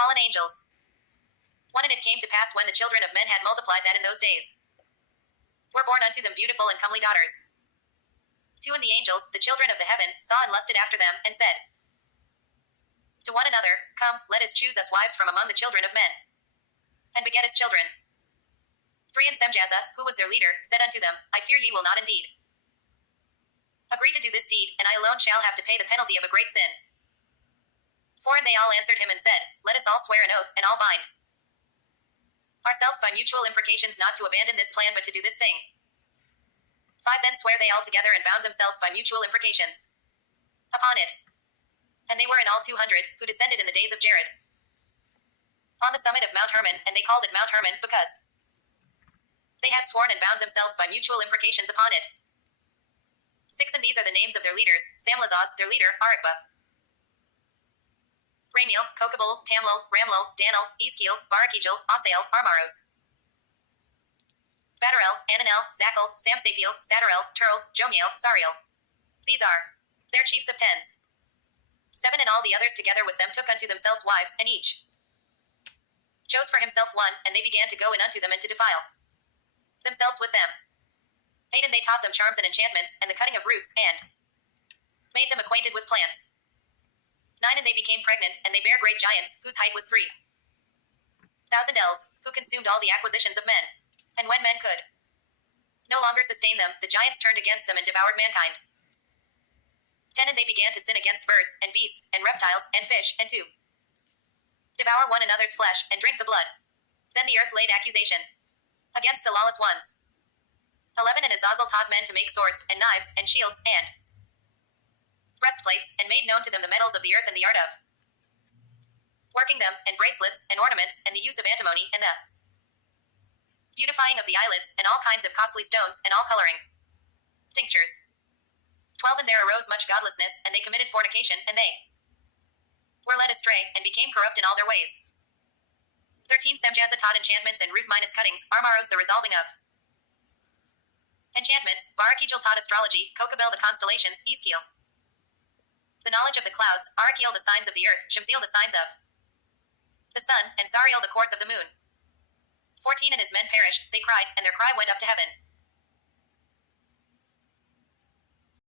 Fallen angels. One, and it came to pass when the children of men had multiplied that in those days were born unto them beautiful and comely daughters. Two, and the angels, the children of the heaven, saw and lusted after them, and said to one another, Come, let us choose us wives from among the children of men, and beget us children. Three, and Semjaza, who was their leader, said unto them, I fear ye will not indeed agree to do this deed, and I alone shall have to pay the penalty of a great sin. Four, and they all answered him and said, Let us all swear an oath, and all bind ourselves by mutual imprecations not to abandon this plan but to do this thing. Five, then swear they all together and bound themselves by mutual imprecations upon it. And they were in all 200, who descended in the days of Jared on the summit of Mount Hermon, and they called it Mount Hermon, because they had sworn and bound themselves by mutual imprecations upon it. Six, and these are the names of their leaders: Samlazaz, their leader, Arikba, Ramiel, Kokabul, Tamlil, Ramlil, Danil, Ezkiel, Barakijel, Asael, Armaros, Badarel, Ananel, Zakal, Samsapiel, Sadarel, Turl, Jomiel, Sariel. These are their chiefs of tens. Seven, and all the others together with them took unto themselves wives, and each chose for himself one, and they began to go in unto them and to defile themselves with them. Eight, and they taught them charms and enchantments, and the cutting of roots, and made them acquainted with plants. Nine, and they became pregnant, and they bare great giants, whose height was 3,000 ells, who consumed all the acquisitions of men. And when men could no longer sustain them, the giants turned against them and devoured mankind. 10, and they began to sin against birds, and beasts, and reptiles, and fish, and to devour one another's flesh, and drink the blood. Then the earth laid accusation against the lawless ones. 11, and Azazel taught men to make swords, and knives, and shields, and breastplates, and made known to them the metals of the earth and the art of working them, and bracelets, and ornaments, and the use of antimony, and the beautifying of the eyelids, and all kinds of costly stones, and all coloring tinctures. 12, and there arose much godlessness, and they committed fornication, and they were led astray, and became corrupt in all their ways. 13, Semjaza taught enchantments and root minus cuttings, Armaros the resolving of enchantments, Barakijel taught astrology, Kokabel the constellations, Ezkiel the knowledge of the clouds, Arakiel the signs of the earth, Shamsiel the signs of the sun, and Sariel the course of the moon. 14, and his men perished, they cried, and their cry went up to heaven.